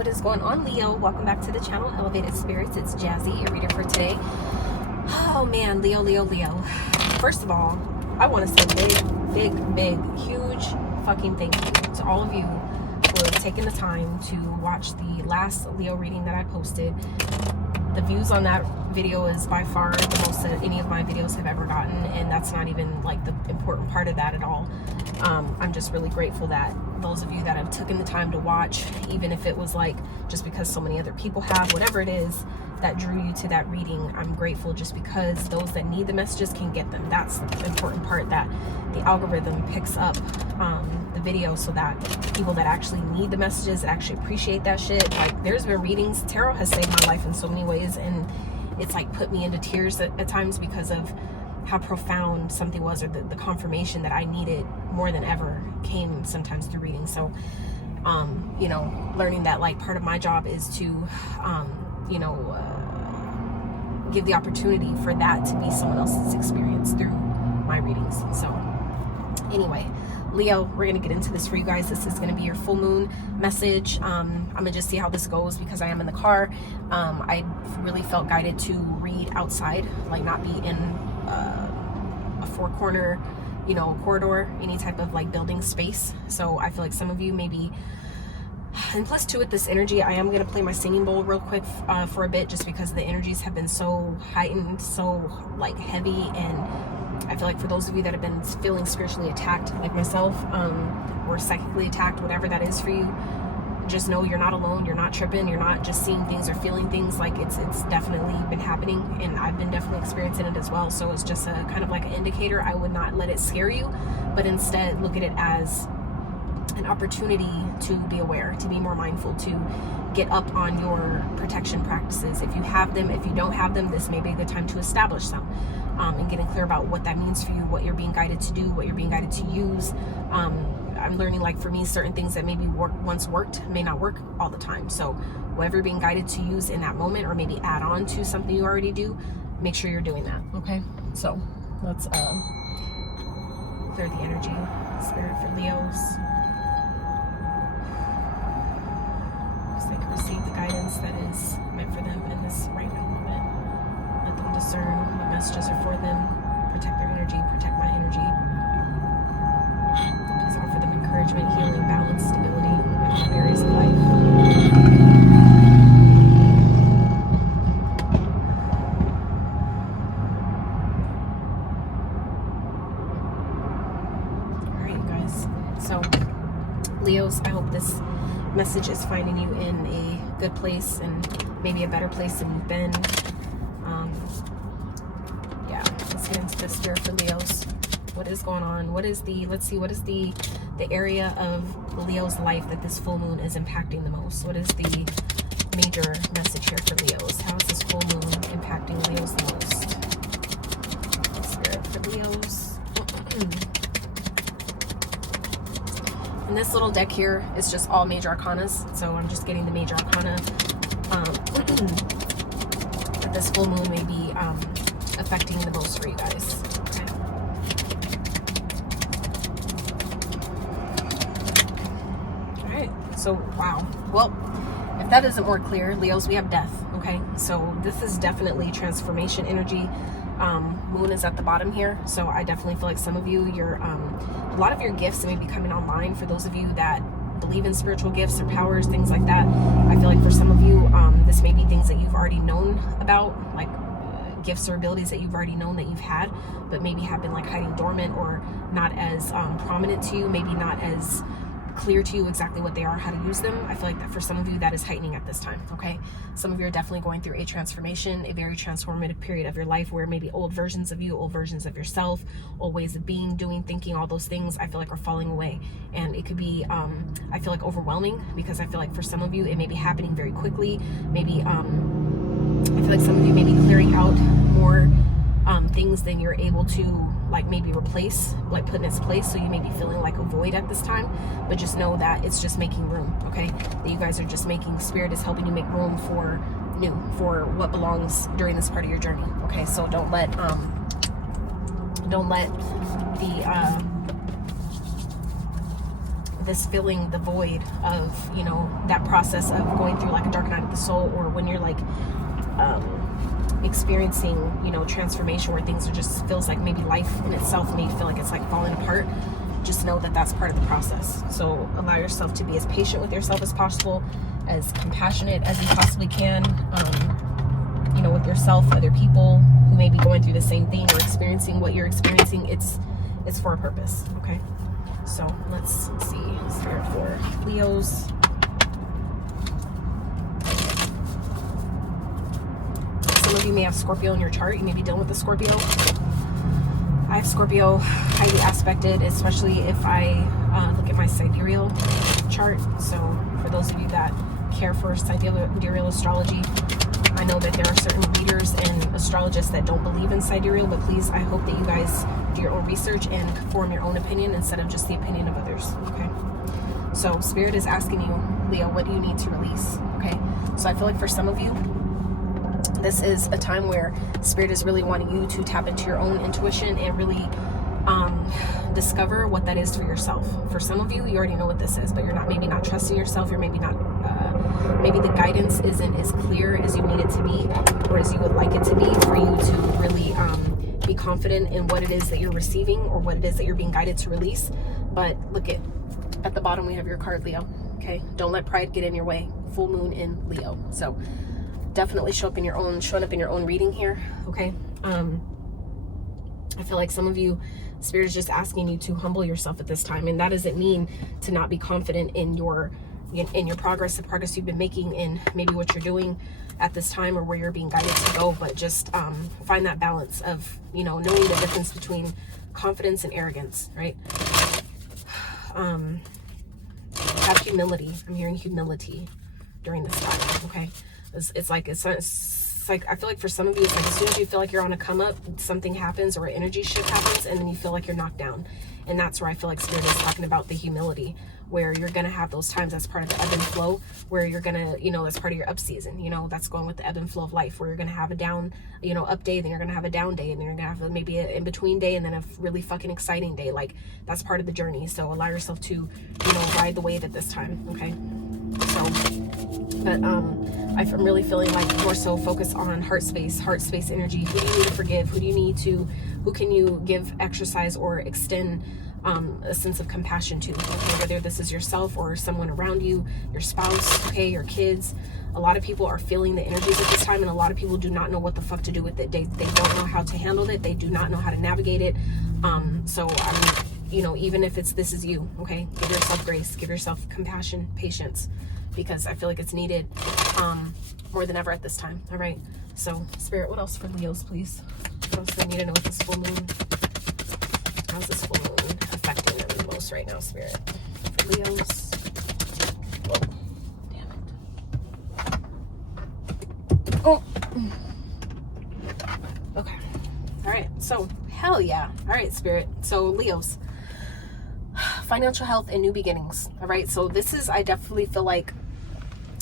What is going on, Leo? Welcome back to the channel, Elevated Spirits. It's Jazzy, your reader for today. Oh man, Leo. First of all, I want to say big, huge fucking thank you to all of you who have taken the time to watch the last Leo reading that I posted. The views on that video is by far the most that any of my videos have ever gotten, and that's not even like the important part of that at all. I'm just really grateful that those of you that have taken the time to watch, even if it was like just because so many other people have, whatever it is that drew you to that reading, I'm grateful just because those that need the messages can get them. That's the important part, that the algorithm picks up the video so that people that actually need the messages actually appreciate that shit. Like, there's been readings, tarot has saved my life in so many ways, and it's like put me into tears at times because of how profound something was, or the confirmation that I needed more than ever came sometimes through reading. So you know, learning that like part of my job is to you know, give the opportunity for that to be someone else's experience through my readings. So anyway, Leo, we're gonna get into this for you guys. This is gonna be your full moon message. I'm gonna just see how this goes because I am in the car. I really felt guided to read outside, like not be in a four corner, you know, corridor, any type of like building space. So I feel like some of you maybe, and plus too with this energy, I am going to play my singing bowl real quick for a bit, just because the energies have been so heightened, so like heavy, and I feel like for those of you that have been feeling spiritually attacked like myself, or psychically attacked, whatever that is for you, just know you're not alone. You're not tripping. You're not just seeing things or feeling things. Like it's definitely been happening, and I've been definitely experiencing it as well. So it's just a kind of like an indicator. I would not let it scare you, but instead look at it as an opportunity to be aware, to be more mindful, to get up on your protection practices. If you have them, if you don't have them, this may be a good time to establish some, and getting clear about what that means for you, what you're being guided to do, what you're being guided to use. I'm learning, like for me, certain things that maybe once worked may not work all the time. So whatever you're being guided to use in that moment, or maybe add on to something you already do, make sure you're doing that. Okay, so let's clear the energy, spirit for Leos, so they can receive the guidance that is meant for them in this right now moment. Let them discern what messages are for them. Protect their energy, protect my energy. Please offer them encouragement, healing, balance, stability in all areas of life. Alright, you guys. So, Leos, I hope this message is finding you in a good place, and maybe a better place than you've been. Yeah, let's get into this here for Leos. What is going on? What is the, let's see, what is the area of Leo's life that this full moon is impacting the most? What is the major message here for Leos? How is this full moon impacting Leos the most? Spirit for Leos. And this little deck here is just all major arcanas, so I'm just getting the major arcana that this full moon may be affecting the most for you guys. Okay. Alright, so wow. Well, if that isn't more clear, Leos, we have death. Okay, so this is definitely transformation energy. Moon is at the bottom here, so I definitely feel like some of you, a lot of your gifts may be coming online. For those of you that believe in spiritual gifts or powers, things like that, I feel like for some of you, this may be things that you've already known about, like gifts or abilities that you've already known that you've had, but maybe have been like hiding dormant, or not as prominent to you, maybe not as clear to you exactly what they are, how to use them. I feel like that for some of you, that is heightening at this time. Okay, some of you are definitely going through a transformation, a very transformative period of your life, where maybe old versions of you, old versions of yourself, old ways of being, doing, thinking, all those things, I feel like are falling away. And it could be I feel like overwhelming, because I feel like for some of you it may be happening very quickly. Maybe I feel like some of you may be clearing out more things than you're able to like maybe replace, like put in its place. So you may be feeling like a void at this time, but just know that it's just making room. Okay, that you guys are just making, spirit is helping you make room for new, for what belongs during this part of your journey. Okay, so don't let this filling the void of, you know, that process of going through like a dark night of the soul, or when you're like experiencing, you know, transformation where things are just feels like maybe life in itself may feel like it's like falling apart. Just know that that's part of the process. So allow yourself to be as patient with yourself as possible, as compassionate as you possibly can, you know, with yourself, other people who may be going through the same thing or experiencing what you're experiencing. It's for a purpose, okay? So let's see, Spirit for Leos. Some of you may have Scorpio in your chart. You may be dealing with a Scorpio. I have Scorpio highly aspected, especially if I look at my sidereal chart. So for those of you that care for sidereal astrology, I know that there are certain readers and astrologists that don't believe in sidereal, but please, I hope that you guys do your own research and form your own opinion instead of just the opinion of others, okay? So Spirit is asking you, Leo, what do you need to release, okay? So I feel like for some of you, this is a time where Spirit is really wanting you to tap into your own intuition and really discover what that is for yourself. For some of you, you already know what this is, but you're maybe not trusting yourself. You're maybe not, maybe the guidance isn't as clear as you need it to be, or as you would like it to be, for you to really be confident in what it is that you're receiving or what it is that you're being guided to release. But look at the bottom, we have your card, Leo, okay? Don't let pride get in your way. Full moon in Leo. So definitely showing up in your own reading here, okay? I feel like some of you, Spirit is just asking you to humble yourself at this time, and that doesn't mean to not be confident in your progress, the progress you've been making in maybe what you're doing at this time or where you're being guided to go, but just find that balance of, you know, knowing the difference between confidence and arrogance, right? Have humility. I'm hearing humility during this time, okay? It's like I feel like for some of you, it's like as soon as you feel like you're on a come up, something happens or an energy shift happens, and then you feel like you're knocked down. And that's where I feel like Spirit is talking about the humility, where you're going to have those times as part of the ebb and flow, where you're going to, you know, that's part of your up season, you know, that's going with the ebb and flow of life, where you're going to have a down, you know, up day, then you're going to have a down day, and then you're going to have maybe an in-between day, and then a really fucking exciting day. Like, that's part of the journey. So allow yourself to, you know, ride the wave at this time, okay? So, but I'm really feeling like more so focus on heart space energy. Who do you need to forgive? Who can you give exercise or extend a sense of compassion to, okay? Whether this is yourself or someone around you, your spouse, okay, your kids. A lot of people are feeling the energies at this time, and a lot of people do not know what the fuck to do with it. They don't know how to handle it. They do not know how to navigate it. So I'm, you know, even if this is you, okay, give yourself grace, give yourself compassion, patience, because I feel like it's needed more than ever at this time. All right. So Spirit, what else for Leos, please? What else do I need to know with this full moon? How's this full moon affecting them the most right now, Spirit? For Leos. Whoa. Damn it. Oh. Okay. All right. So hell yeah. All right, Spirit. So Leos. Financial health and new beginnings. All right. So this is, I definitely feel like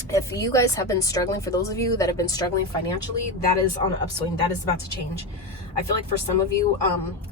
if you guys have been struggling, for those of you that have been struggling financially, that is on an upswing. That is about to change. I feel like for some of you,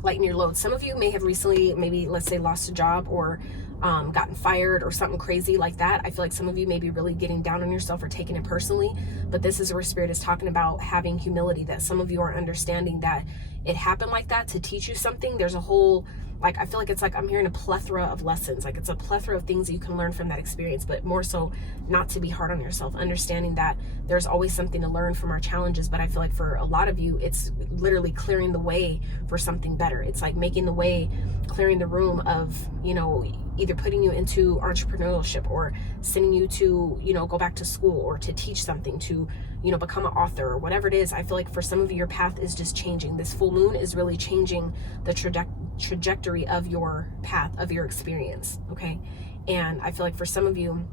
lighten your load. Some of you may have recently, maybe let's say lost a job or gotten fired or something crazy like that. I feel like some of you may be really getting down on yourself or taking it personally, but this is where Spirit is talking about having humility, that some of you are understanding that it happened like that to teach you something. There's a whole, like, I feel like it's like I'm hearing a plethora of lessons. Like, it's a plethora of things that you can learn from that experience, but more so not to be hard on yourself, understanding that there's always something to learn from our challenges. But I feel like for a lot of you, it's literally clearing the way for something better. It's like making the way, clearing the room of, you know, either putting you into entrepreneurship or sending you to, you know, go back to school or to teach something, to, you know, become an author or whatever it is. I feel like for some of you, your path is just changing. This full moon is really changing the trajectory of your path, of your experience, okay? And I feel like for some of you,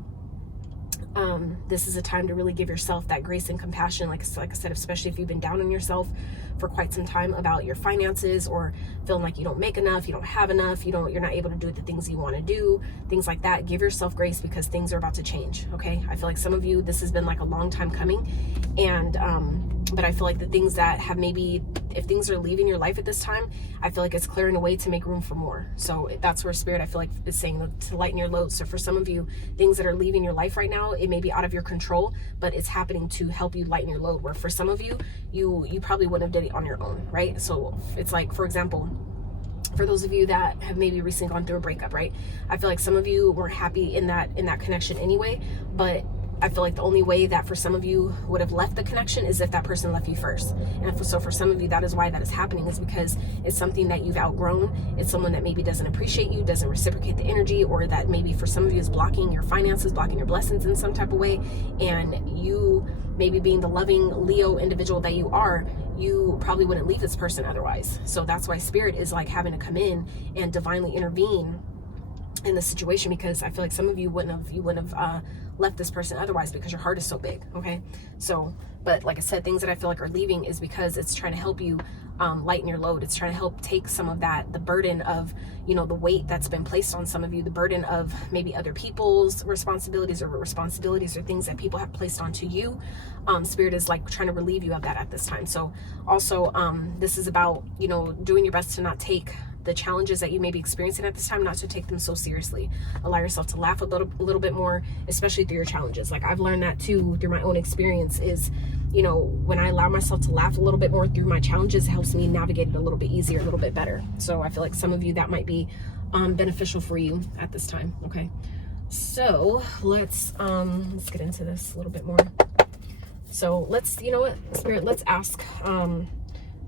this is a time to really give yourself that grace and compassion, like I said, especially if you've been down on yourself for quite some time about your finances, or feeling like you don't make enough, you don't have enough, you're not able to do the things you want to do, things like that. Give yourself grace, because things are about to change, okay? I feel like some of you, this has been like a long time coming, and But I feel like the things that have maybe, if things are leaving your life at this time, I feel like it's clearing away to make room for more. So that's where Spirit, I feel like, is saying to lighten your load. So for some of you, things that are leaving your life right now, it may be out of your control, but it's happening to help you lighten your load. Where for some of you, you probably wouldn't have did it on your own, right? So it's like, for example, for those of you that have maybe recently gone through a breakup, right? I feel like some of you were happy in that connection anyway, but I feel like the only way that for some of you would have left the connection is if that person left you first. And so for some of you, that is why that is happening, is because it's something that you've outgrown. It's someone that maybe doesn't appreciate you, doesn't reciprocate the energy, or that maybe for some of you is blocking your finances, blocking your blessings in some type of way. And you, maybe being the loving Leo individual that you are, you probably wouldn't leave this person otherwise. So that's why Spirit is like having to come in and divinely intervene in the situation, because I feel like some of you wouldn't have left this person otherwise, because your heart is so big. Okay, so but like I said, things that I feel like are leaving is because it's trying to help you lighten your load. It's trying to help take some of that, the burden of, you know, the weight that's been placed on some of you, the burden of maybe other people's responsibilities or things that people have placed onto you. Spirit is like trying to relieve you of that at this time. So also this is about, you know, doing your best to not take the challenges that you may be experiencing at this time, not to take them so seriously. Allow yourself to laugh a little bit more, especially through your challenges. Like I've learned that too through my own experience, is, you know, when I allow myself to laugh a little bit more through my challenges, it helps me navigate it a little bit easier, a little bit better. So I feel like some of you, that might be beneficial for you at this time. Okay, so let's get into this a little bit more. So let's, you know what, Spirit, let's ask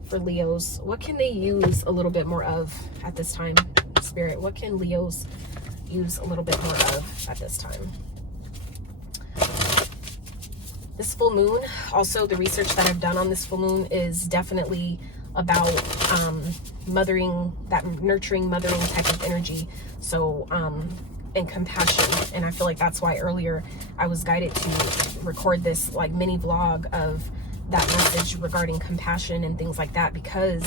for Leos, what can they use a little bit more of at this time? Spirit, what can Leos use a little bit more of at this time? This full moon, also the research that I've done on this full moon is definitely about mothering, that nurturing, mothering type of energy. So and compassion. And I feel like that's why earlier I was guided to record this like mini vlog of that message regarding compassion and things like that, because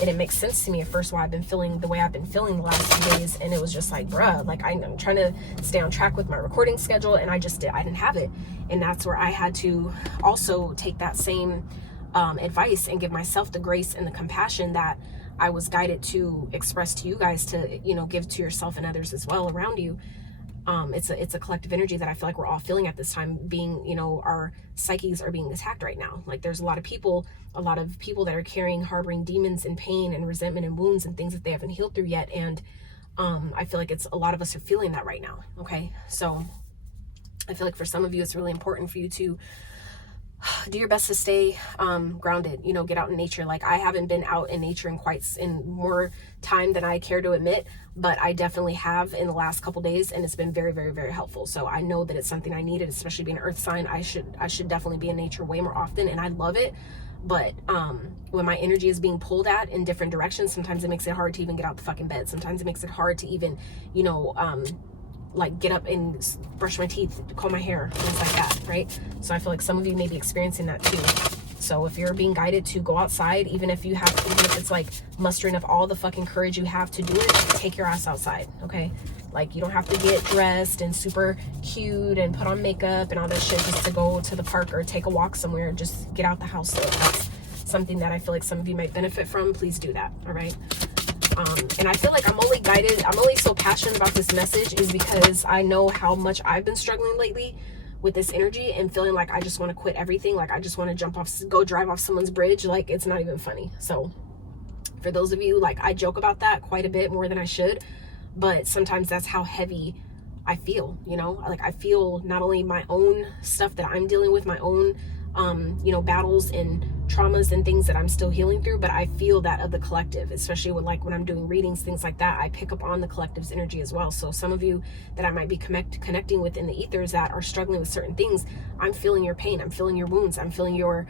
it makes sense to me at first why I've been feeling the way I've been feeling the last few days. And it was just like, bruh, like I'm trying to stay on track with my recording schedule, and I didn't have it. And that's where I had to also take that same advice and give myself the grace and the compassion that I was guided to express to you guys, to, you know, give to yourself and others as well around you. It's a collective energy that I feel like we're all feeling at this time, being, you know, our psyches are being attacked right now. Like there's a lot of people that are harboring demons and pain and resentment and wounds and things that they haven't healed through yet. And I feel like a lot of us are feeling that right now. Okay, so I feel like for some of you, it's really important for you to do your best to stay grounded, you know, get out in nature. Like I haven't been out in nature in more time than I care to admit, but I definitely have in the last couple days, and it's been very, very, very helpful. So I know that it's something I needed, especially being an earth sign. I should definitely be in nature way more often, and I love it. But when my energy is being pulled at in different directions, sometimes it makes it hard to even get out the fucking bed. Sometimes it makes it hard to even, you know, like get up and brush my teeth, comb my hair, things like that, right? So I feel like some of you may be experiencing that too. So if you're being guided to go outside, even if it's like mustering up all the fucking courage you have to do it, take your ass outside, okay? Like you don't have to get dressed and super cute and put on makeup and all that shit just to go to the park or take a walk somewhere. Just get out the house. So that's something that I feel like some of you might benefit from. Please do that, all right? And I feel like I'm only so passionate about this message is because I know how much I've been struggling lately with this energy and feeling like I just want to quit everything. Like I just want to go drive off someone's bridge. Like it's not even funny. So for those of you, like I joke about that quite a bit more than I should, but sometimes that's how heavy I feel, you know, like I feel not only my own stuff that I'm dealing with, my own, you know, battles and traumas and things that I'm still healing through, but I feel that of the collective, especially when I'm doing readings, things like that, I pick up on the collective's energy as well. So some of you that I might be connecting with in the ethers that are struggling with certain things, I'm feeling your pain, I'm feeling your wounds, I'm feeling your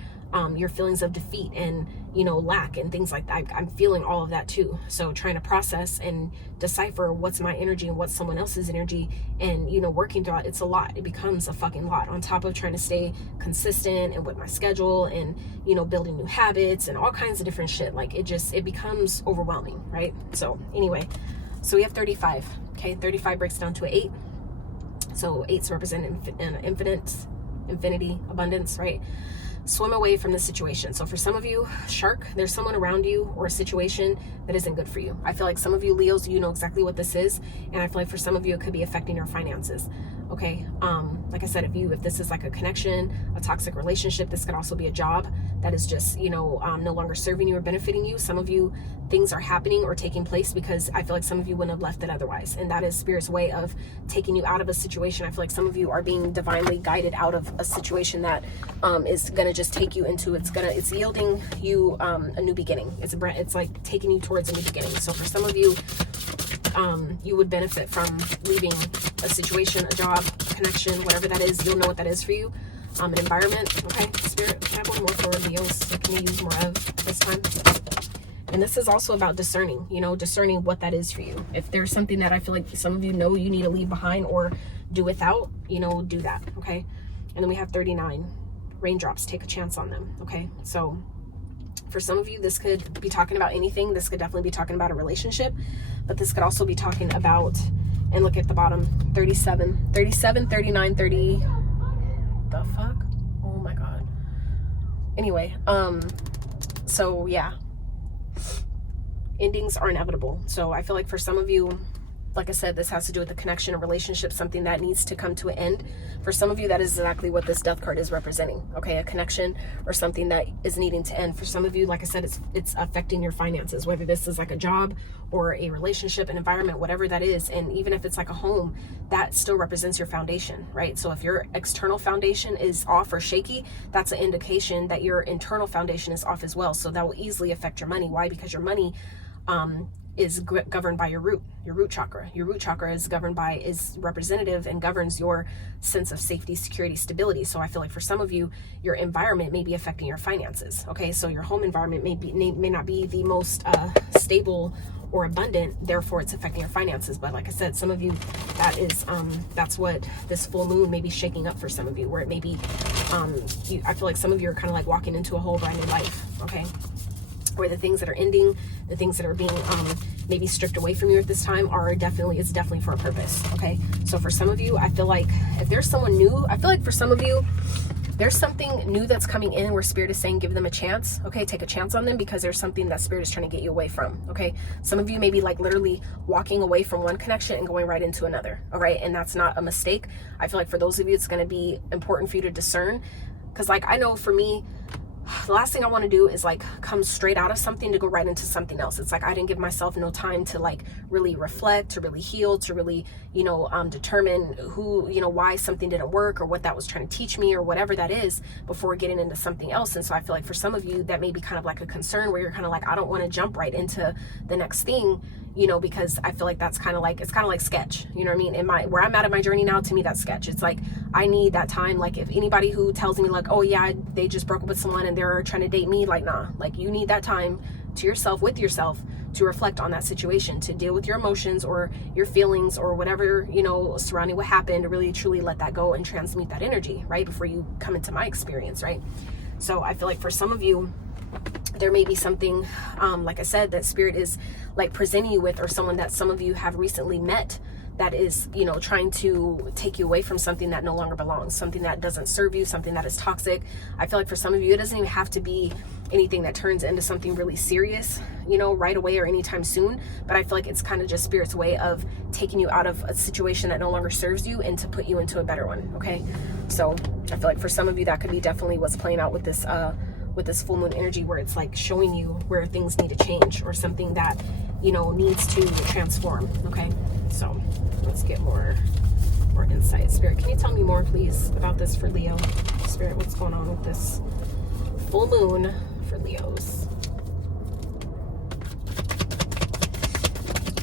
feelings of defeat and, you know, lack and things like that. I'm feeling all of that too. So trying to process and decipher what's my energy and what's someone else's energy, and, you know, working through it, it's a lot. It becomes a fucking lot on top of trying to stay consistent and with my schedule and, you know, building new habits and all kinds of different shit. Like it becomes overwhelming, right? So anyway, so we have 35. Okay, 35 breaks down to an 8. So 8s represent infinity, abundance, right? swim away from the situation. So for some of you, shark, there's someone around you or a situation that isn't good for you. I feel like some of you Leos, you know exactly what this is. And I feel like for some of you, it could be affecting your finances. Okay. Like I said, if this is like a connection, a toxic relationship, this could also be a job that is just, you know, no longer serving you or benefiting you. Some of you, things are happening or taking place because I feel like some of you wouldn't have left it otherwise. And that is Spirit's way of taking you out of a situation. I feel like some of you are being divinely guided out of a situation that is going to just take you into, it's yielding you a new beginning. It's like taking you towards a new beginning. So for some of you, you would benefit from leaving a situation, a job, a connection, whatever that is. You'll know what that is for you. An environment. Okay, Spirit, can I have one more for Leos? So can you use more of this time? And this is also about discerning, you know, discerning what that is for you. If there's something that I feel like some of you know you need to leave behind or do without, you know, do that. Okay. And then we have 39 raindrops. Take a chance on them. Okay. So for some of you, this could be talking about anything. This could definitely be talking about a relationship, but this could also be talking about, and look at the bottom, 37, 39, 30. The fuck? Oh my God. Anyway, so yeah, endings are inevitable. So I feel like for some of you, like I said, this has to do with the connection, a relationship, something that needs to come to an end. For some of you, that is exactly what this death card is representing. Okay, a connection or something that is needing to end. For some of you, like I said, it's affecting your finances, whether this is like a job or a relationship, an environment, whatever that is. And even if it's like a home, that still represents your foundation, right? So if your external foundation is off or shaky, that's an indication that your internal foundation is off as well. So that will easily affect your money. Why? Because your money, is governed by your root chakra. Your root chakra is is representative and governs your sense of safety, security, stability. So I feel like for some of you, your environment may be affecting your finances. Okay, so your home environment may not be the most stable or abundant, therefore it's affecting your finances. But like I said, some of you, that's what this full moon may be shaking up for some of you, where it may be, I feel like some of you are kind of like walking into a whole brand new life. Okay, where the things that are ending, the things that are being maybe stripped away from you at this time it's definitely for a purpose. Okay, so for some of you, I feel like if there's someone new, I feel like for some of you, there's something new that's coming in where Spirit is saying give them a chance. Okay, take a chance on them because there's something that Spirit is trying to get you away from. Okay, some of you may be like literally walking away from one connection and going right into another. All right, and that's not a mistake. I feel like for those of you, it's going to be important for you to discern, because like I know for me, the last thing I want to do is like come straight out of something to go right into something else. It's like I didn't give myself no time to like really reflect, to really heal, to really, you know, determine who, you know, why something didn't work or what that was trying to teach me or whatever that is before getting into something else. And so I feel like for some of you, that may be kind of like a concern where you're kind of like, I don't want to jump right into the next thing, you know, because I feel like that's kind of like, it's kind of like sketch, you know what I mean? Where I'm at in my journey now, to me, that's sketch. It's like, I need that time. Like if anybody who tells me like, oh yeah, they just broke up with someone and they're trying to date me, like, nah, like you need that time to yourself, with yourself, to reflect on that situation, to deal with your emotions or your feelings or whatever, you know, surrounding what happened, to really truly let that go and transmute that energy, right? Before you come into my experience, right? So I feel like for some of you, there may be something, like I said, that Spirit is like presenting you with, or someone that some of you have recently met that is, you know, trying to take you away from something that no longer belongs, something that doesn't serve you, something that is toxic. I feel like for some of you, it doesn't even have to be anything that turns into something really serious, you know, right away or anytime soon. But I feel like it's kind of just Spirit's way of taking you out of a situation that no longer serves you and to put you into a better one. Okay, so I feel like for some of you, that could be definitely what's playing out with this full moon energy, where it's like showing you where things need to change or something that, you know, needs to transform. Okay, so let's get more insight. Spirit, can you tell me more, please, about this for Leo? Spirit, what's going on with this full moon for Leos?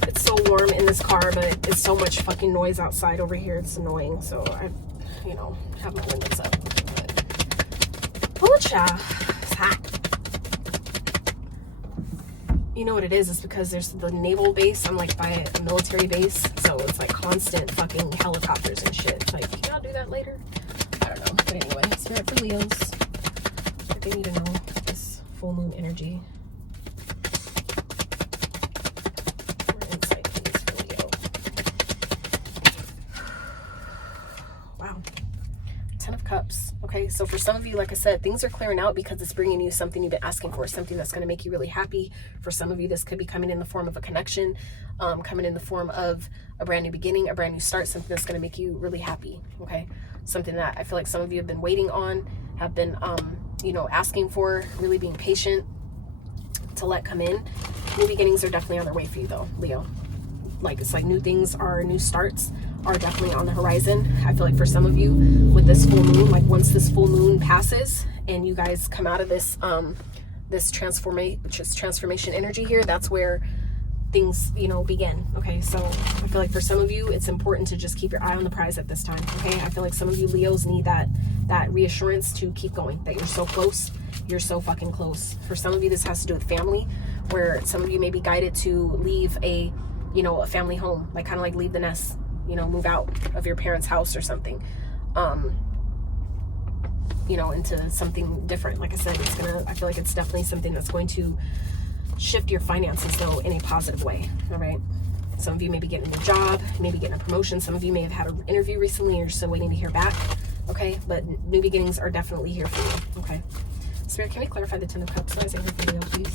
It's so warm in this car, but it's so much fucking noise outside over here. It's annoying. So I, you know, have my windows up. But, it's hot. You know what it is? It's because there's the naval base. I'm like by a military base, so it's like constant fucking helicopters and shit. It's like, can y'all do that later? I don't know. But anyway, Spirit for Leos. What they need to know, this full moon energy. More insight, please, for Leo. Wow. 10 of Cups. Cups. Okay, so for some of you, like I said, things are clearing out because it's bringing you something you've been asking for, something that's going to make you really happy. For some of you, this could be coming in the form of a connection, coming in the form of a brand new beginning, a brand new start, something that's going to make you really happy. Okay, something that I feel like some of you have been waiting on, have been, you know, asking for, really being patient to let come in. New beginnings are definitely on their way for you though, Leo. Like, it's like new things are, new starts are definitely on the horizon. I feel like for some of you with this full moon, like once this full moon passes and you guys come out of this this transformation energy here, that's where things, you know, begin. Okay, so I feel like for some of you it's important to just keep your eye on the prize at this time. Okay, I feel like some of you Leos need that reassurance to keep going, that you're so close, you're so fucking close. For some of you this has to do with family, where some of you may be guided to leave a, you know, a family home, like kind of like leave the nest, you know, move out of your parents' house or something, you know, into something different. Like I said, it's gonna, I feel like it's definitely something that's going to shift your finances though in a positive way. All right, some of you may be getting a new job, maybe getting a promotion. Some of you may have had an interview recently and you're still waiting to hear back. Okay, but new beginnings are definitely here for you. Okay, Spirit, can we clarify the Ten of Cups rising here for Leo, please?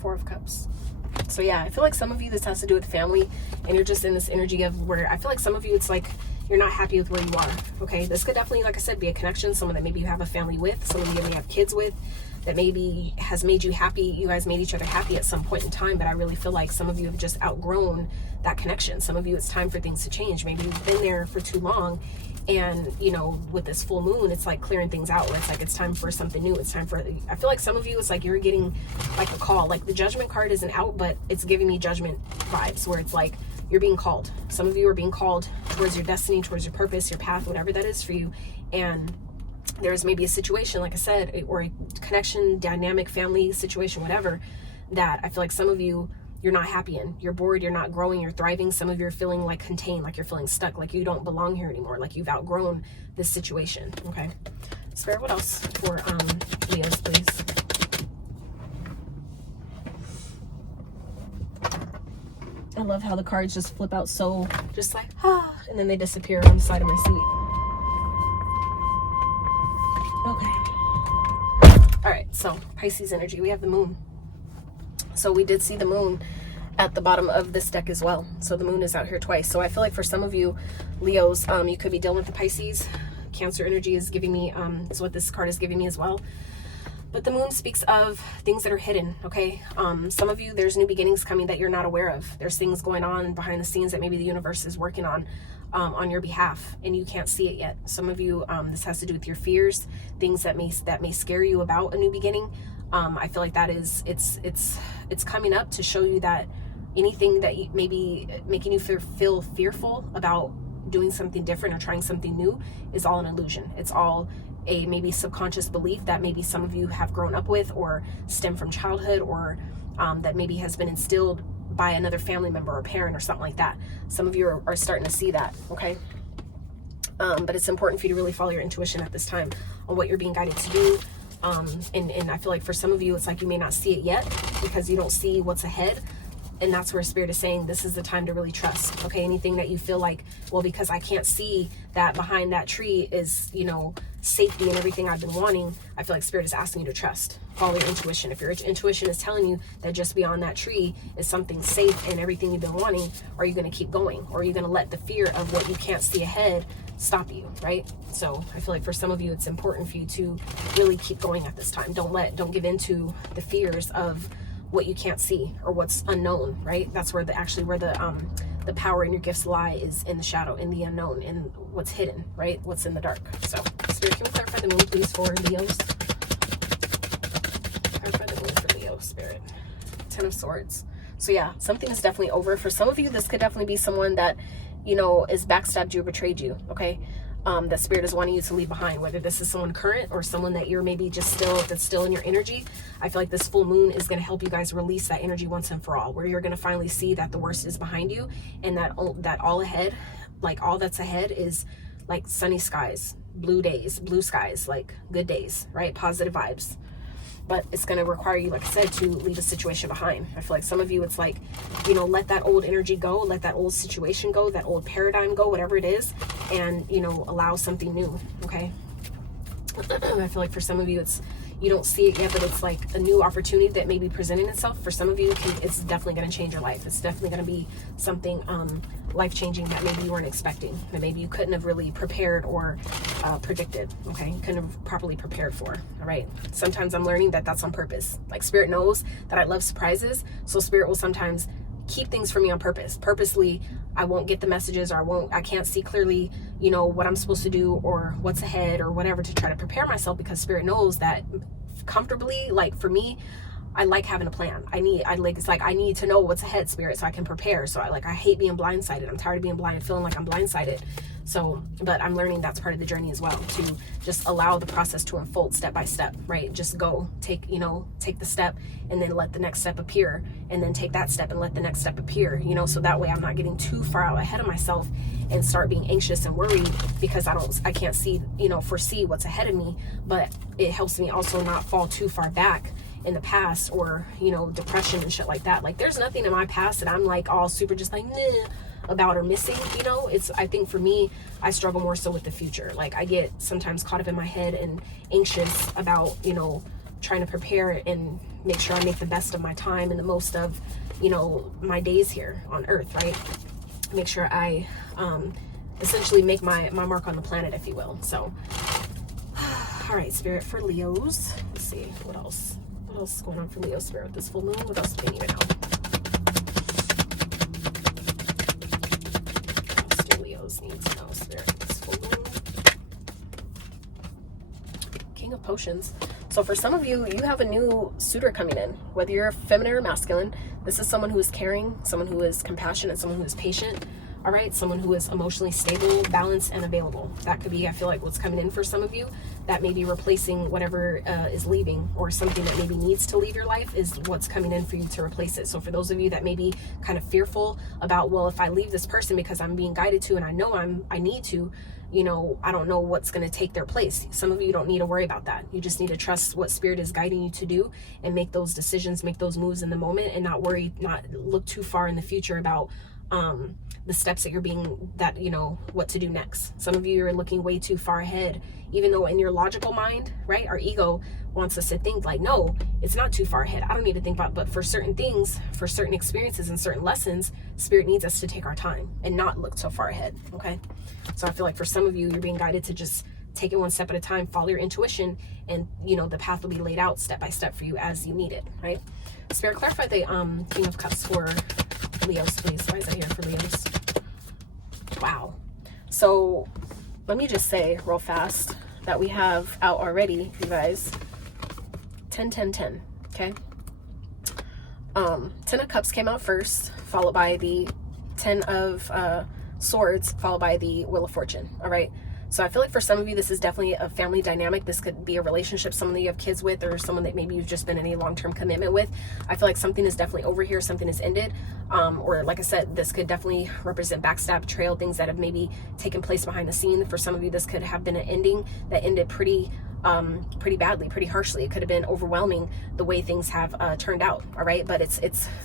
Four of Cups. So yeah, I feel like some of you this has to do with family, and you're just in this energy of where I feel like some of you it's like you're not happy with where you are. Okay, this could definitely, like I said, be a connection, someone that maybe you have a family with, someone you may have kids with, that maybe has made you happy. You guys made each other happy at some point in time, but I really feel like some of you have just outgrown that connection. Some of you, it's time for things to change. Maybe you've been there for too long, and you know, with this full moon, it's like clearing things out, where it's like it's time for something new. It's time for, I feel like some of you, it's like you're getting like a call. Like the Judgment card isn't out, but it's giving me Judgment vibes, where it's like you're being called. Some of you are being called towards your destiny, towards your purpose, your path, whatever that is for you. And there's maybe a situation, like I said, or a connection, dynamic, family situation, whatever, that I feel like some of you, you're not happy in. You're bored, you're not growing, you're thriving. Some of you are feeling like contained, like you're feeling stuck, like you don't belong here anymore, like you've outgrown this situation. Okay, Spirit, what else for Leos, please? I love how the cards just flip out, so just like, and then they disappear on the side of my seat. Okay. All right, so Pisces energy, we have the moon. So we did see the moon at the bottom of this deck as well. So the moon is out here twice. So I feel like for some of you Leos, you could be dealing with the Pisces. Cancer energy is giving me, is what this card is giving me as well. But the moon speaks of things that are hidden, okay? Some of you, there's new beginnings coming that you're not aware of. There's things going on behind the scenes that maybe the universe is working on your behalf, and you can't see it yet. Some of you, this has to do with your fears, things that may scare you about a new beginning. I feel like that is, it's coming up to show you that anything that may be making you feel fearful about doing something different or trying something new is all an illusion. It's all a maybe subconscious belief that maybe some of you have grown up with, or stem from childhood, or that maybe has been instilled by another family member or parent or something like that. Some of you are starting to see that, okay? But it's important for you to really follow your intuition at this time on what you're being guided to do. And I feel like for some of you, it's like you may not see it yet because you don't see what's ahead. And that's where Spirit is saying this is the time to really trust. Okay, anything that you feel like, well, because I can't see that behind that tree is, you know, safety and everything I've been wanting, I feel like Spirit is asking you to trust. Follow your intuition. If your intuition is telling you that just beyond that tree is something safe and everything you've been wanting, are you going to keep going? Or are you going to let the fear of what you can't see ahead stop you, right? So I feel like for some of you, it's important for you to really keep going at this time. Don't give in to the fears of what you can't see or what's unknown, right? That's where where the power in your gifts lie, is in the shadow, in the unknown, in what's hidden, right? What's in the dark. So Spirit, can we clarify the moon, please, for Leos? Clarify the moon for Leo, Spirit. Ten of Swords. So yeah, something is definitely over. For some of you, this could definitely be someone that, you know, is backstabbed you or betrayed you, okay? That Spirit is wanting you to leave behind, whether this is someone current or someone that you're maybe just that's still in your energy. I feel like this full moon is going to help you guys release that energy once and for all, where you're going to finally see that the worst is behind you, and that all ahead, like all that's ahead is like sunny skies, blue days, blue skies, like good days, right? Positive vibes. but it's going to require you, like I said, to leave a situation behind. I feel like some of you, it's like, you know, let that old energy go, let that old situation go, that old paradigm go, whatever it is, and, you know, allow something new. Okay. I feel like for some of you, it's, you don't see it yet, but it's like a new opportunity that may be presenting itself. For some of you, it's definitely going to change your life. It's definitely going to be something life-changing that maybe you weren't expecting, that maybe you couldn't have really prepared or predicted. Okay, you couldn't have properly prepared for. All right. Sometimes I'm learning that that's on purpose. Like Spirit knows that I love surprises, so Spirit will sometimes keep things for me on purpose. Purposely, I won't get the messages, or I can't see clearly, you know, what I'm supposed to do or what's ahead or whatever, to try to prepare myself, because Spirit knows that comfortably, like for me, I like having a plan. It's like I need to know what's ahead, Spirit, so I can prepare. So I hate being blindsided. I'm tired of being blind, feeling like I'm blindsided. So, but I'm learning that's part of the journey as well, to just allow the process to unfold step by step, right? Just go, take the step, and then let the next step appear, and then take that step and let the next step appear, you know, so that way I'm not getting too far out ahead of myself and start being anxious and worried because I can't see, you know, foresee what's ahead of me. But it helps me also not fall too far back in the past, or, you know, depression and shit like that. Like there's nothing in my past that I'm like all super just like nah about or missing, you know. It's, I think for me, I struggle more so with the future. Like I get sometimes caught up in my head and anxious about, you know, trying to prepare and make sure I make the best of my time and the most of, you know, my days here on earth, right? Make sure I essentially make my mark on the planet, if you will. So all right, Spirit, for Leos, let's see what else is going on for Leo, Spirit, with this full moon. What else do we need to know? Needs to know, Spirit, this full moon. King of Potions. So for some of you, you have a new suitor coming in, whether you're feminine or masculine. This is someone who is caring, someone who is compassionate, someone who is patient. All right, someone who is emotionally stable, balanced, and available. That could be, I feel like, what's coming in for some of you. That may be replacing whatever is leaving, or something that maybe needs to leave your life is what's coming in for you to replace it. So for those of you that may be kind of fearful about, well, if I leave this person because I'm being guided to, and I know I need to, you know, I don't know what's going to take their place. Some of you don't need to worry about that. You just need to trust what Spirit is guiding you to do, and make those decisions, make those moves in the moment, and not worry, not look too far in the future about the steps that you know, what to do next. Some of you are looking way too far ahead, even though in your logical mind, right, our ego wants us to think like, no, it's not too far ahead. I don't need to think about it. But for certain things, for certain experiences and certain lessons, Spirit needs us to take our time and not look so far ahead. Okay. So I feel like for some of you, you're being guided to just take it one step at a time, follow your intuition, and, you know, the path will be laid out step by step for you as you need it, right? Spirit, clarify the King of Cups for Leos, please. Why is that here for Leos? Wow. So let me just say real fast that we have out already, you guys, 10, 10, 10. Okay. 10 of Cups came out first, followed by the 10 of Swords, followed by the Wheel of Fortune. All right. So I feel like for some of you, this is definitely a family dynamic. This could be a relationship, someone that you have kids with, or someone that maybe you've just been in a long-term commitment with. I feel like something is definitely over here, something is ended. Or like I said, this could definitely represent backstab, betrayal, things that have maybe taken place behind the scene. For some of you, this could have been an ending that ended pretty badly, pretty harshly. It could have been overwhelming the way things have turned out. All right. But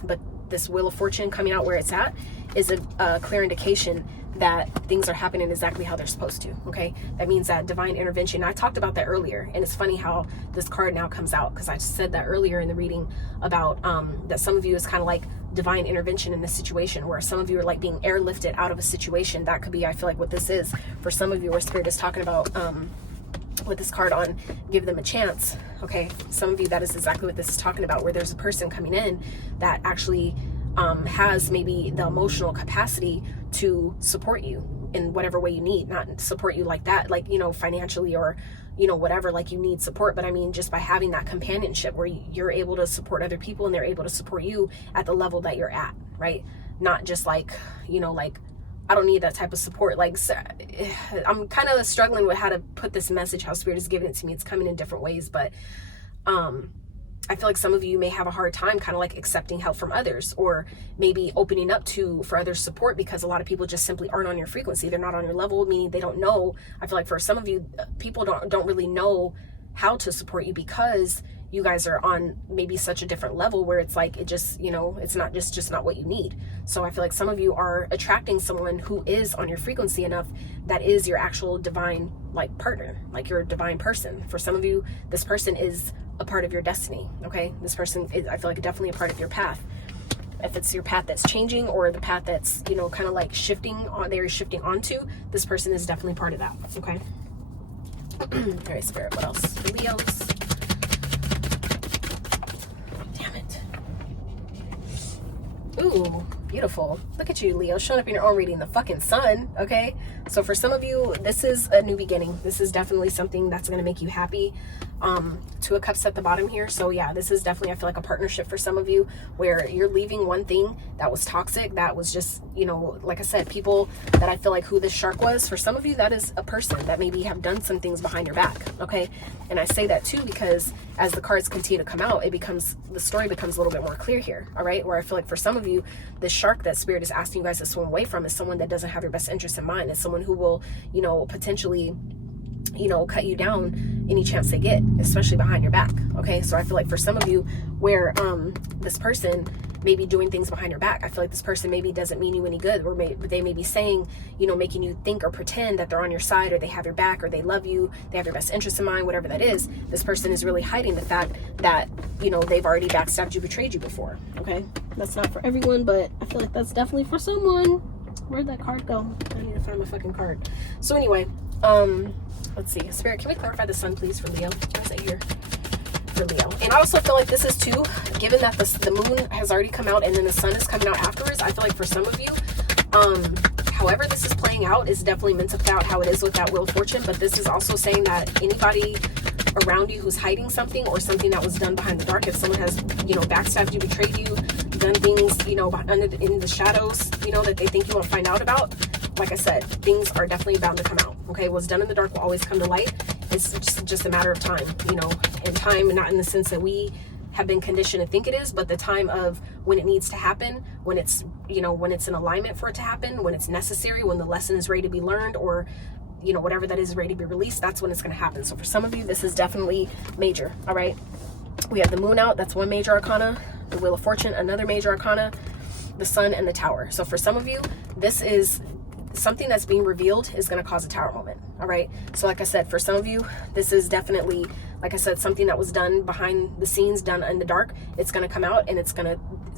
but this Wheel of Fortune coming out where it's at is a clear indication that things are happening exactly how they're supposed to. Okay. That means that divine intervention. I talked about that earlier, and it's funny how this card now comes out, because I said that earlier in the reading about that some of you is kind of like divine intervention in this situation, where some of you are like being airlifted out of a situation. That could be, I feel like, what this is for some of you, where Spirit is talking about with this card on give them a chance. Okay. Some of you, that is exactly what this is talking about, where there's a person coming in that actually has maybe the emotional capacity to support you in whatever way you need. Not support you like that, like, you know, financially or, you know, whatever, like you need support. But I mean, just by having that companionship where you're able to support other people and they're able to support you at the level that you're at, right? Not just like, you know, like, I don't need that type of support. Like, I'm kind of struggling with how to put this message, how Spirit is giving it to me. It's coming in different ways, but I feel like some of you may have a hard time kind of like accepting help from others, or maybe opening up for other support, because a lot of people just simply aren't on your frequency. They're not on your level, meaning they don't know. I feel like for some of you, people don't really know how to support you, because you guys are on maybe such a different level where it's like, it just, you know, it's not just not what you need. So I feel like some of you are attracting someone who is on your frequency enough that is your actual divine like partner, like your divine person. For some of you, this person is a part of your destiny. Okay, this person is, I feel like, definitely a part of your path. If it's your path that's changing or the path that's, you know, kind of like shifting on, they're shifting onto, this person is definitely part of that. Okay. All right, Spirit, what else for Leos? Damn it. Ooh, beautiful. Look at you, Leo, showing up in your own reading, the fucking sun. Okay, so for some of you, this is a new beginning. This is definitely something that's going to make you happy. Two of Cups at the bottom here. So yeah, this is definitely, I feel like, a partnership for some of you where you're leaving one thing that was toxic, that was just, you know, like I said, people that I feel like who this shark was. For some of you, that is a person that maybe have done some things behind your back. Okay, and I say that too because as the cards continue to come out, the story becomes a little bit more clear here. All right, where I feel like for some of you, the shark that Spirit is asking you guys to swim away from is someone that doesn't have your best interest in mind. It's someone who will, you know, potentially, you know, cut you down any chance they get, especially behind your back. Okay, so I feel like for some of you where this person may be doing things behind your back, I feel like this person maybe doesn't mean you any good, or they may be saying, you know, making you think or pretend that they're on your side, or they have your back, or they love you, they have your best interest in mind, whatever that is. This person is really hiding the fact that, you know, they've already backstabbed you, betrayed you before. Okay, that's not for everyone, but I feel like that's definitely for someone. Where'd that card go? I need to find my fucking card. So anyway, let's see. Spirit, can we clarify the sun, please, for Leo? What is it here for Leo? And I also feel like this is too, given that the moon has already come out and then the sun is coming out afterwards, I feel like for some of you, however this is playing out is definitely meant to play out how it is with that Wheel of Fortune. But this is also saying that anybody around you who's hiding something or something that was done behind the dark, if someone has, you know, backstabbed you, betrayed you, done things, you know, in the shadows, you know, that they think you won't find out about, like I said, things are definitely bound to come out. Okay, what's done in the dark will always come to light. It's just a matter of time, you know, and time not in the sense that we have been conditioned to think it is, but the time of when it needs to happen, when it's, you know, when it's in alignment for it to happen, when it's necessary, when the lesson is ready to be learned, or, you know, whatever that is ready to be released, that's when it's going to happen. So for some of you, this is definitely major. All right, we have the moon out, that's one major arcana, the Wheel of Fortune, another major arcana, the sun, and the Tower. So for some of you, this is something that's being revealed is going to cause a Tower moment. All right, so like I said, for some of you, this is definitely, like I said, something that was done behind the scenes, done in the dark. It's going to come out, and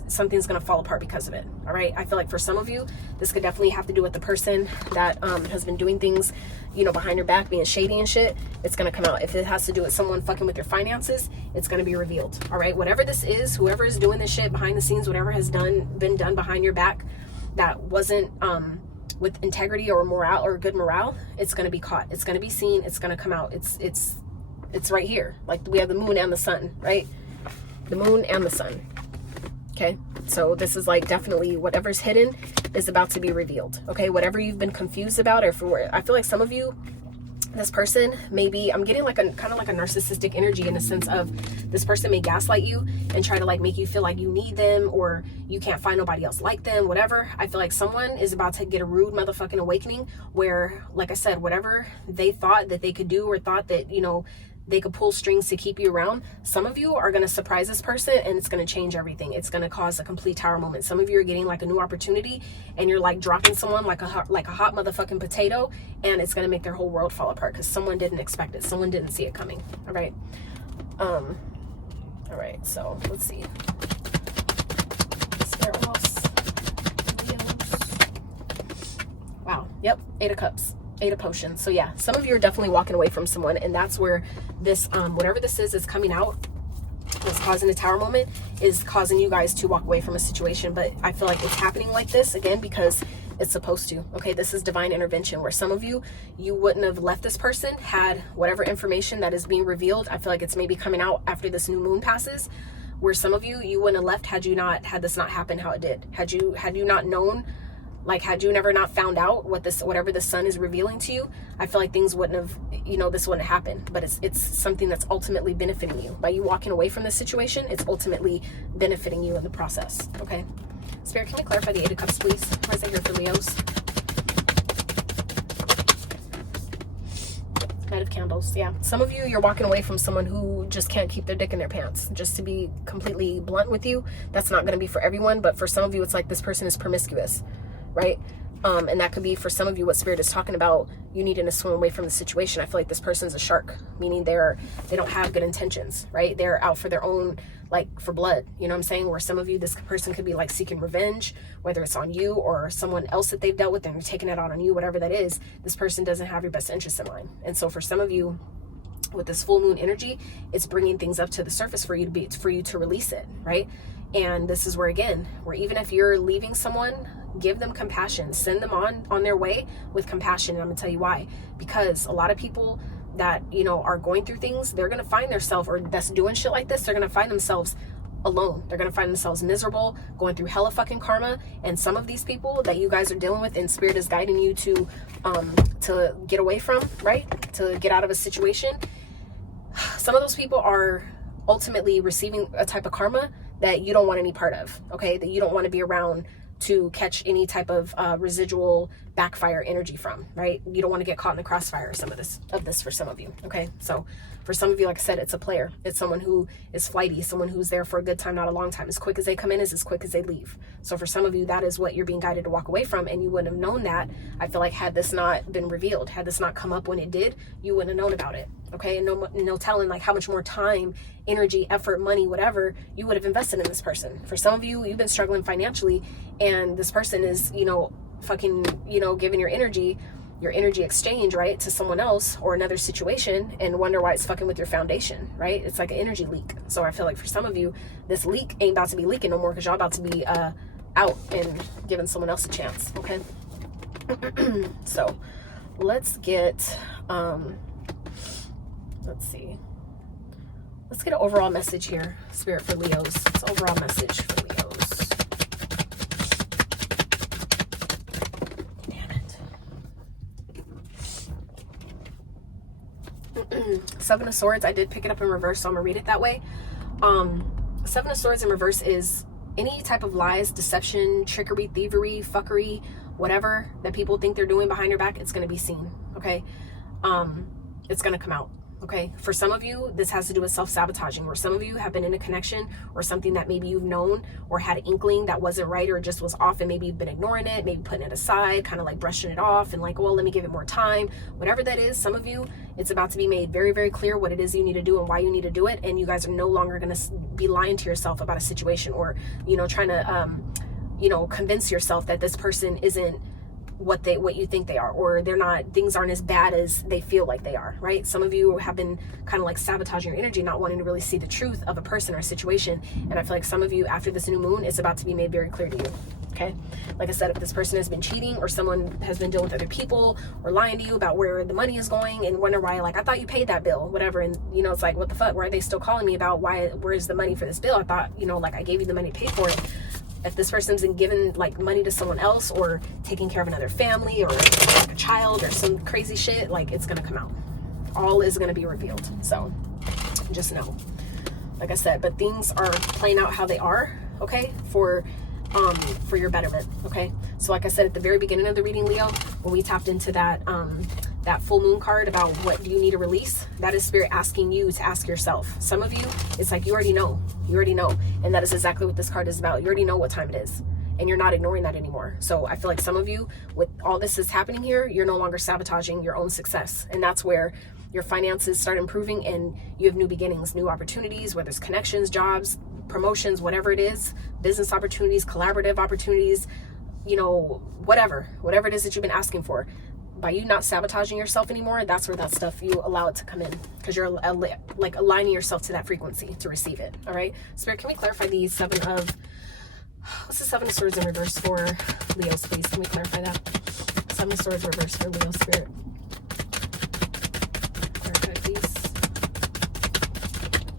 something's going to fall apart because of it. All right, I feel like for some of you, this could definitely have to do with the person that has been doing things, you know, behind your back, being shady and shit. It's going to come out. If it has to do with someone fucking with your finances, it's going to be revealed. All right, whatever this is, whoever is doing this shit behind the scenes, whatever has been done behind your back that wasn't with integrity or morale or good morale, it's going to be caught, it's going to be seen, it's going to come out. It's right here. Like we have the moon and the sun, right? The moon and the sun. Okay, so this is like definitely whatever's hidden is about to be revealed. Okay, whatever you've been confused about, or I feel like some of you, this person maybe, I'm getting like a kind of like a narcissistic energy in the sense of this person may gaslight you and try to like make you feel like you need them or you can't find nobody else like them, whatever. I feel like someone is about to get a rude motherfucking awakening where, like I said, whatever they thought that they could do or thought that, you know, they could pull strings to keep you around, some of you are going to surprise this person and it's going to change everything. It's going to cause a complete Tower moment. Some of you are getting like a new opportunity and you're like dropping someone like a hot motherfucking potato, and it's going to make their whole world fall apart because someone didn't expect it. Someone didn't see it coming. All right. All right. So let's see. Wow. Yep. 8 of Cups. 8 of Potions. So yeah, some of you are definitely walking away from someone, and that's where this whatever this is coming out, that's causing a Tower moment, is causing you guys to walk away from a situation. But I feel like it's happening like this again because it's supposed to. Okay, this is divine intervention where some of you wouldn't have left this person had whatever information that is being revealed. I feel like it's maybe coming out after this new moon passes, where some of you wouldn't have left had this not happened how it did. Had you not known, like had you never not found out whatever the sun is revealing to you, I feel like things wouldn't have, you know, this wouldn't happen. But it's something that's ultimately benefiting you. By you walking away from this situation, it's ultimately benefiting you in the process. Okay, Spirit, can we clarify the 8 of Cups, please? Why is that here for Leos? Knight of Candles, yeah. Some of you, you're walking away from someone who just can't keep their dick in their pants. Just to be completely blunt with you, that's not going to be for everyone, but for some of you, it's like this person is promiscuous, right? And that could be for some of you what Spirit is talking about, you needing to swim away from the situation. I feel like this person's a shark, meaning they don't have good intentions, right? They're out for their own, like for blood, you know what I'm saying? Where some of you, this person could be like seeking revenge, whether it's on you or someone else that they've dealt with and they're taking it out on you, whatever that is. This person doesn't have your best interests in mind. And so for some of you, with this full moon energy, it's bringing things up to the surface for you to release it, right? And this is where, again, where even if you're leaving someone, give them compassion, send them on their way with compassion. And I'm gonna tell you why. Because a lot of people that, you know, are going through things, they're gonna find themselves, or that's doing shit like this, they're gonna find themselves alone. They're gonna find themselves miserable, going through hella fucking karma. And some of these people that you guys are dealing with, and Spirit is guiding you to get away from, right? To get out of a situation. Some of those people are ultimately receiving a type of karma that you don't want any part of, okay? That you don't want to be around to catch any type of residual backfire energy from, right? You don't want to get caught in the crossfire of some of this for some of you, okay? So for some of you, like I said, it's a player. It's someone who is flighty, someone who's there for a good time, not a long time. As quick as they come in is as quick as they leave. So for some of you, that is what you're being guided to walk away from, and you wouldn't have known that, I feel like, had this not been revealed, had this not come up when it did, you wouldn't have known about it, okay? And no telling like how much more time, energy, effort, money, whatever, you would have invested in this person. For some of you, you've been struggling financially, and this person is, you know, fucking, you know, giving your energy exchange, right, to someone else or another situation, and wonder why it's fucking with your foundation, right? It's like an energy leak. So I feel like for some of you, this leak ain't about to be leaking no more, because y'all about to be out and giving someone else a chance, okay? So let's get let's see, let's get an overall message here, Spirit, for Leos. It's overall message for Leos. Seven of Swords, I did pick it up in reverse, so I'm gonna read it that way. Seven of Swords in reverse is any type of lies, deception, trickery, thievery, fuckery, whatever that people think they're doing behind your back, it's gonna be seen, okay? It's gonna come out, okay? For some of you, this has to do with self-sabotaging, where some of you have been in a connection or something that maybe you've known or had an inkling that wasn't right, or just was off, and maybe you've been ignoring it, maybe putting it aside, kind of like brushing it off and like, well, let me give it more time. Whatever that is, some of you, it's about to be made very, very clear what it is you need to do and why you need to do it. And you guys are no longer going to be lying to yourself about a situation, or, you know, trying to, you know, convince yourself that this person isn't what you think they are, or they're not, things aren't as bad as they feel like they are, right? Some of you have been kind of like sabotaging your energy, not wanting to really see the truth of a person or a situation. And I feel like some of you, after this new moon, it's about to be made very clear to you, okay? Like I said, if this person has been cheating, or someone has been dealing with other people or lying to you about where the money is going, and wonder why, like, I thought you paid that bill, whatever, and you know, it's like, what the fuck, why are they still calling me about where's the money for this bill? I thought, you know, like, I gave you the money to pay for it. If this person's been giving like money to someone else, or taking care of another family, or like a child, or some crazy shit, like, it's gonna come out. All is gonna be revealed. So just know, like I said, but things are playing out how they are, okay, for your betterment, okay? So like I said at the very beginning of the reading, Leo, when we tapped into that that full moon card about what do you need to release, that is Spirit asking you to ask yourself. Some of you, it's like you already know, and that is exactly what this card is about. You already know what time it is, and you're not ignoring that anymore. So I feel like some of you, with all this is happening here, you're no longer sabotaging your own success, and that's where your finances start improving, and you have new beginnings, new opportunities, whether it's connections, jobs, promotions, whatever it is, business opportunities, collaborative opportunities, you know, whatever it is that you've been asking for. By you not sabotaging yourself anymore, that's where that stuff, you allow it to come in, because you're like aligning yourself to that frequency to receive it. All right, Spirit, can we clarify the what's the Seven of Swords in reverse for Leos, please? Can we clarify that? Seven of Swords reverse for Leo, Spirit. Clarify, please.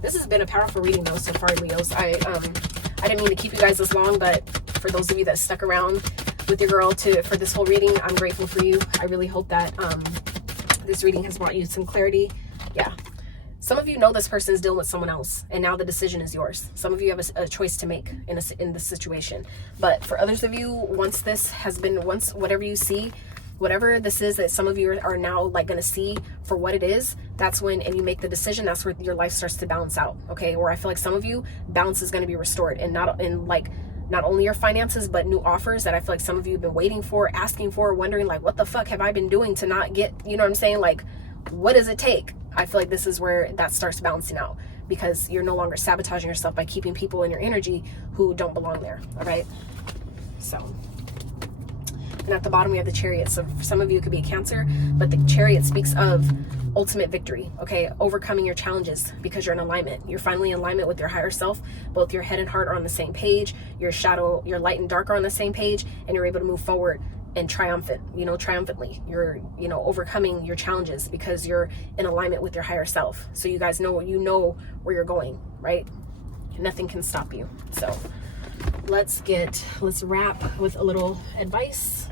This has been a powerful reading though so far, Leos. I didn't mean to keep you guys this long, but for those of you that stuck around with your girl for this whole reading, I'm grateful for you. I really hope that this reading has brought you some clarity. Yeah, some of you know this person is dealing with someone else, and now the decision is yours. Some of you have a choice to make in this situation, but for others of you, once whatever you see, whatever this is that some of you are now like going to see for what it is, that's when, and you make the decision, that's where your life starts to balance out. Okay. Or I feel like some of you, balance is going to be restored, and not only your finances, but new offers that I feel like some of you have been waiting for, asking for, wondering like, what the fuck have I been doing to not get, you know what I'm saying? Like, what does it take? I feel like this is where that starts balancing out, because you're no longer sabotaging yourself by keeping people in your energy who don't belong there. All right. So, and at the bottom we have the Chariot. So for some of you it could be a Cancer, but the Chariot speaks of ultimate victory. Okay. Overcoming your challenges because you're in alignment. You're finally in alignment with your higher self. Both your head and heart are on the same page. Your shadow, your light and dark are on the same page, and you're able to move forward and triumphantly. You're, overcoming your challenges because you're in alignment with your higher self. So you guys know where you're going, right? Nothing can stop you. So let's wrap with a little advice.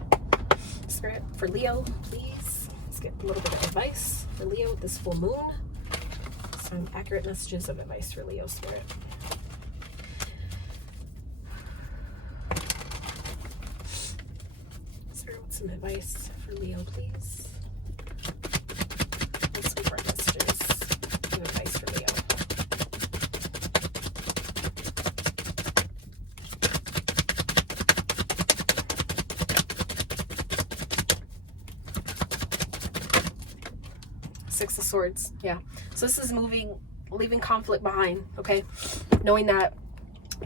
Spirit for Leo, please. Let's get a little bit of advice for Leo with this full moon. Some accurate messages of advice for Leo, Spirit. Some advice for Leo, please. Let's go for messages. Some advice for Leo. Six of Swords. Yeah. So this is leaving conflict behind. Okay. Knowing that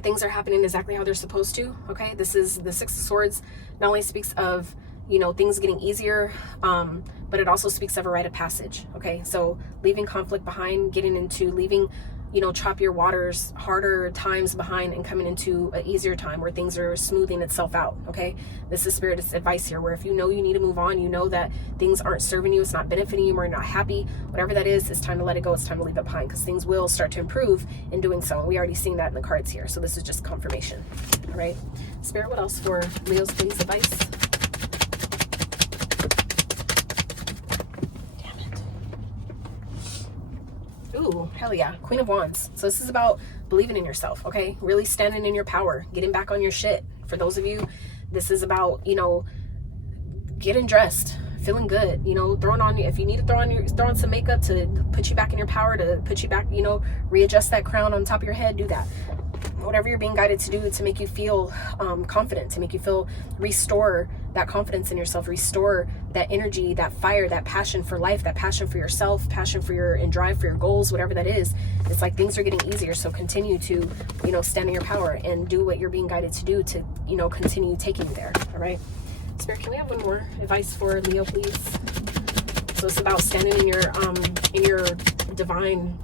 things are happening exactly how they're supposed to. Okay. This is the Six of Swords. Not only speaks of things getting easier, but it also speaks of a rite of passage. Okay, so leaving conflict behind, leaving choppier waters, harder times behind, and coming into an easier time where things are smoothing itself out. Okay, this is Spirit's advice here, where if you need to move on, that things aren't serving you, it's not benefiting you, or you're not happy, whatever that is, it's time to let it go, it's time to leave it behind, because things will start to improve in doing so. And we already seen that in the cards here, so this is just confirmation. All right, Spirit, what else for Leo's please advice? Ooh, hell yeah. Queen of Wands. So this is about believing in yourself, okay? Really standing in your power, getting back on your shit. For those of you, this is about, getting dressed, feeling good, throwing on, if you need to throw on some makeup to put you back in your power, to put you back, readjust that crown on top of your head, do that. Whatever you're being guided to do to make you feel confident, to make you feel, restore that confidence in yourself, restore that energy, that fire, that passion for life, that passion for yourself, passion for and drive for your goals, whatever that is. It's like things are getting easier. So continue to, stand in your power and do what you're being guided to do to, continue taking you there. All right. Spirit, can we have one more advice for Leo, please? So it's about standing in your divine,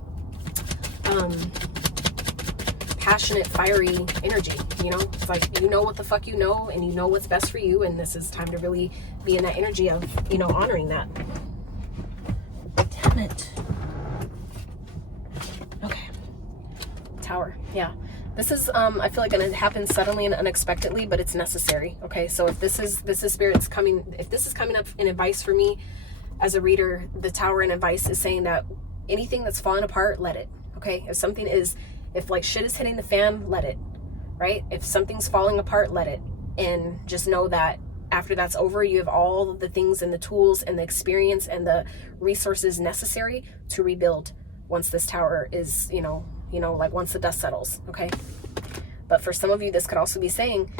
passionate, fiery energy. It's like what the fuck and you know what's best for you, and this is time to really be in that energy of honoring that. Damn it. Okay. Tower. Yeah, this is I feel like gonna happen suddenly and unexpectedly, but it's necessary. Okay, so if this is Spirit's coming, if this is coming up in advice for me as a reader, the Tower in advice is saying that anything that's falling apart, let it. Okay, if like shit is hitting the fan, let it, right? If something's falling apart, let it. And just know that after that's over, you have all the things and the tools and the experience and the resources necessary to rebuild once this tower is, like once the dust settles, okay? But for some of you, this could also be saying,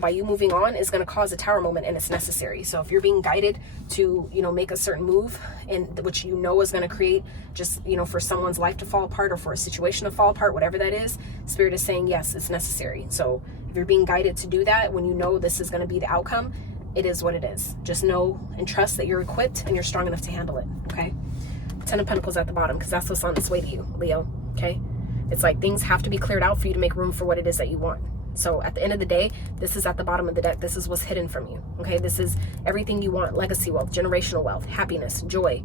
by you moving on is going to cause a tower moment, and it's necessary. So if you're being guided to, make a certain move, and which is going to create just, for someone's life to fall apart, or for a situation to fall apart, whatever that is, Spirit is saying, yes, it's necessary. So if you're being guided to do that, when this is going to be the outcome, it is what it is. Just know and trust that you're equipped and you're strong enough to handle it, okay? 10 of Pentacles at the bottom, because that's what's on its way to you, Leo, okay? It's like things have to be cleared out for you to make room for what it is that you want. So at the end of the day, this is at the bottom of the deck. This is what's hidden from you. Okay, this is everything you want: legacy wealth, generational wealth, happiness, joy,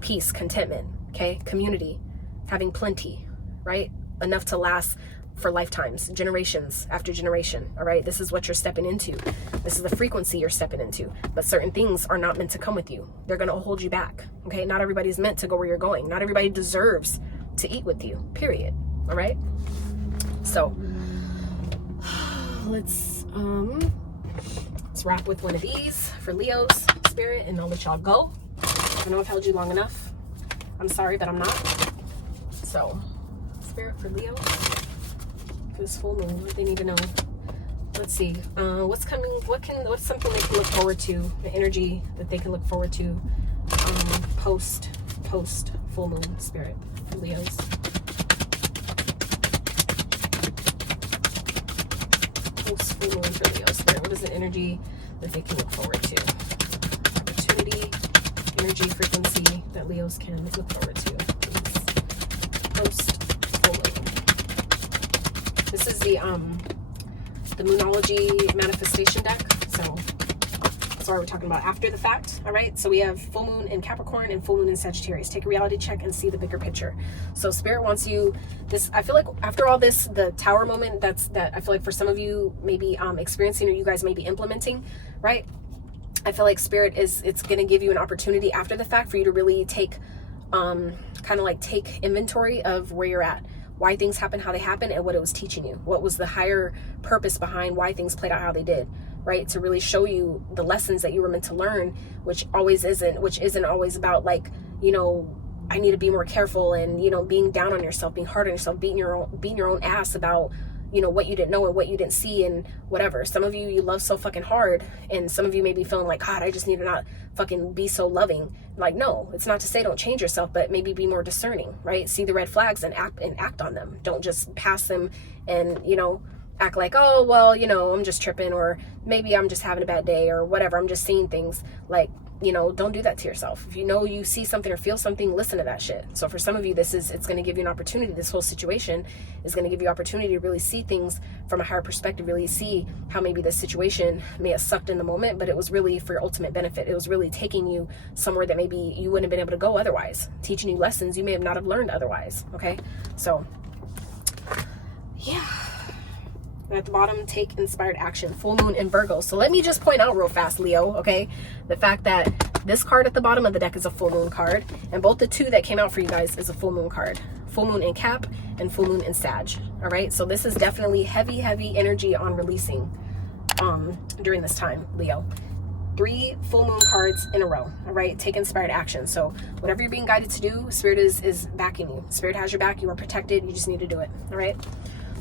peace, contentment, okay, community, having plenty, right? Enough to last for lifetimes, generations after generation. All right, this is what you're stepping into. This is the frequency you're stepping into. But certain things are not meant to come with you. They're going to hold you back. Okay, not everybody's meant to go where you're going. Not everybody deserves to eat with you, period. All right, so let's let's wrap with one of these for Leo's spirit, and I'll let y'all go. I know I've held you long enough. I'm sorry, but I'm not. So, spirit for Leo for this full moon, what they need to know. Let's see, what's coming, what's something they can look forward to, the energy that they can look forward to post full moon, spirit for Leos. Post full moon for Leo, spirit. What is the energy that they can look forward to? Opportunity, energy, frequency that Leos can look forward to. Post full moon. This is the Moonology manifestation deck. So that's why we're talking about after the fact. All right, so we have full moon in Capricorn and full moon in Sagittarius. Take a reality check and see the bigger picture. So spirit wants you, this, I feel like after all this, the tower moment, that I feel like for some of you maybe experiencing, or you guys may be implementing, right? I feel like spirit it's going to give you an opportunity after the fact for you to really take kind of like take inventory of where you're at, why things happen how they happen, and what it was teaching you, what was the higher purpose behind why things played out how they did, right? To really show you the lessons that you were meant to learn, which isn't always about like, you know, I need to be more careful, and, you know, being down on yourself, being hard on yourself, beating your own ass about, you know, what you didn't know and what you didn't see and whatever. Some of you love so fucking hard, and some of you may be feeling like, God, I just need to not fucking be so loving. Like, no, it's not to say don't change yourself, but maybe be more discerning, right? See the red flags and act on them. Don't just pass them and, you know, act like, oh, well, you know, I'm just tripping, or maybe I'm just having a bad day, or whatever, I'm just seeing things. Like, you know, don't do that to yourself. If you know you see something or feel something, listen to that shit. So for some of you, it's going to give you an opportunity. This whole situation is going to give you opportunity to really see things from a higher perspective, really see how maybe this situation may have sucked in the moment, but it was really for your ultimate benefit. It was really taking you somewhere that maybe you wouldn't have been able to go otherwise, teaching you lessons you may have not have learned otherwise. Okay. So yeah. And at the bottom, take inspired action. Full moon in Virgo. So let me just point out real fast, Leo, okay, the fact that this card at the bottom of the deck is a full moon card, and both the two that came out for you guys is a full moon card. Full moon in Cap and full moon in Sag. All right, so this is definitely heavy energy on releasing during this time, Leo. 3 full moon cards in a row. All right, take inspired action. So whatever you're being guided to do, Spirit is backing you. Spirit has your back. You are protected. You just need to do it. All right.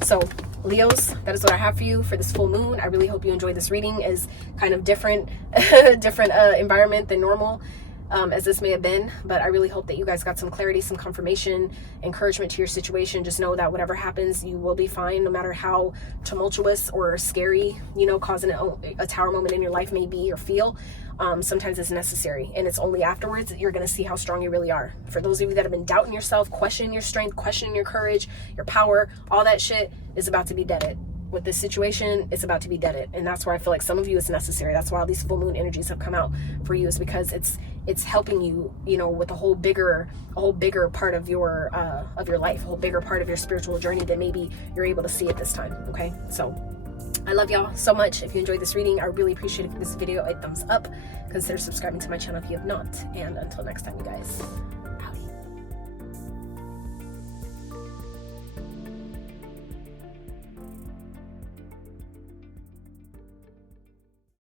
So Leos, that is what I have for you for this full moon. I really hope you enjoyed this reading. As kind of different environment than normal as this may have been, but I really hope that you guys got some clarity, some confirmation, encouragement to your situation. Just know that whatever happens, you will be fine, no matter how tumultuous or scary, you know, causing a tower moment in your life may be or feel. Sometimes it's necessary, and it's only afterwards that you're going to see how strong you really are. For those of you that have been doubting yourself, questioning your strength, questioning your courage, your power, all that shit is about to be deaded. With this situation, it's about to be deaded, and that's where I feel like some of you it's necessary. That's why all these full moon energies have come out for you, is because it's helping you, you know, with a whole bigger part of your life, a whole bigger part of your spiritual journey that maybe you're able to see at this time. Okay, so I love y'all so much. If you enjoyed this reading, I really appreciate it. Give this video a thumbs up. Consider subscribing to my channel if you have not. And until next time, you guys.